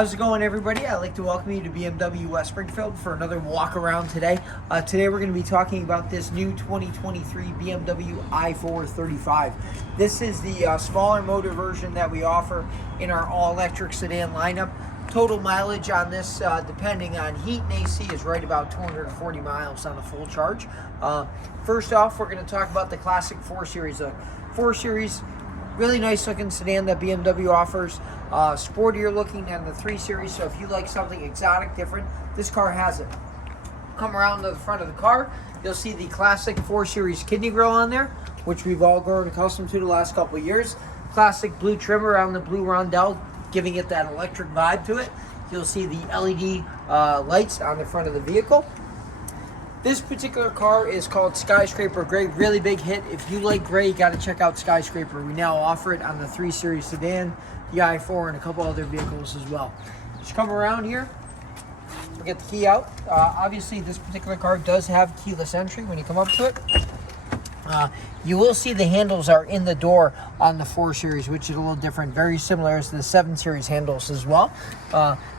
How's it going, everybody? I'd like to welcome you to BMW West Springfield for another walk around today. Today we're going to be talking about this new 2023 BMW i4 35. This is the smaller motor version that we offer in our all-electric sedan lineup. Total mileage on this, depending on heat and AC, is right about 240 miles on a full charge. First off, we're going to talk about the classic 4 Series. 4 Series, really nice looking sedan that BMW offers. Sportier looking than the 3 Series, so if you like something exotic, different, this car has it. Come around to the front of the car, you'll see the classic 4 Series kidney grille on there, which we've all grown accustomed to the last couple of years. Classic blue trim around the blue rondelle, giving it that electric vibe to it. You'll see the LED lights on the front of the vehicle. This particular car is called Skyscraper Gray, really big hit. If you like gray, you got to check out Skyscraper. We now offer it on the 3 Series sedan, the i4, and a couple other vehicles as well. Just come around here, we'll get the key out. Obviously, this particular car does have keyless entry when you come up to it. You will see the handles are in the door on the 4 Series, which is a little different, very similar to the 7 Series handles as well.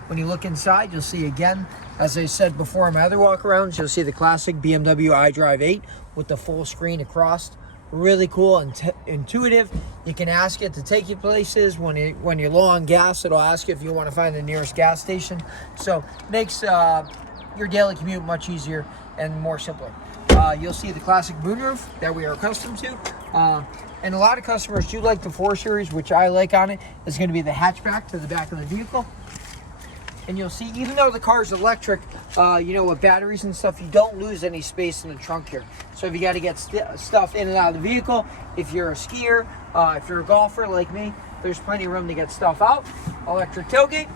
When you look inside, you'll see, again, as I said before in my other walk-arounds, you'll see the classic BMW iDrive 8 with the full screen across. Really cool and intuitive. You can ask it to take you places. When you're low on gas, it'll ask you if you want to find the nearest gas station. So makes your daily commute much easier and more simpler. You'll see the classic moonroof that we are accustomed to. And a lot of customers do like the 4 Series, which I like on it. It's going to be the hatchback to the back of the vehicle. And you'll see, even though the car is electric, with batteries and stuff, you don't lose any space in the trunk here. So if you got to get stuff in and out of the vehicle, if you're a skier, if you're a golfer like me, there's plenty of room to get stuff out. Electric tailgate,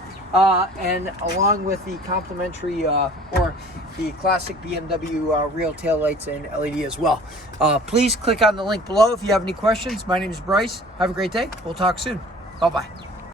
and along with the complimentary or the classic BMW real tail lights and LED as well. Please click on the link below if you have any questions. My name is Bryce. Have a great day. We'll talk soon. Bye-bye.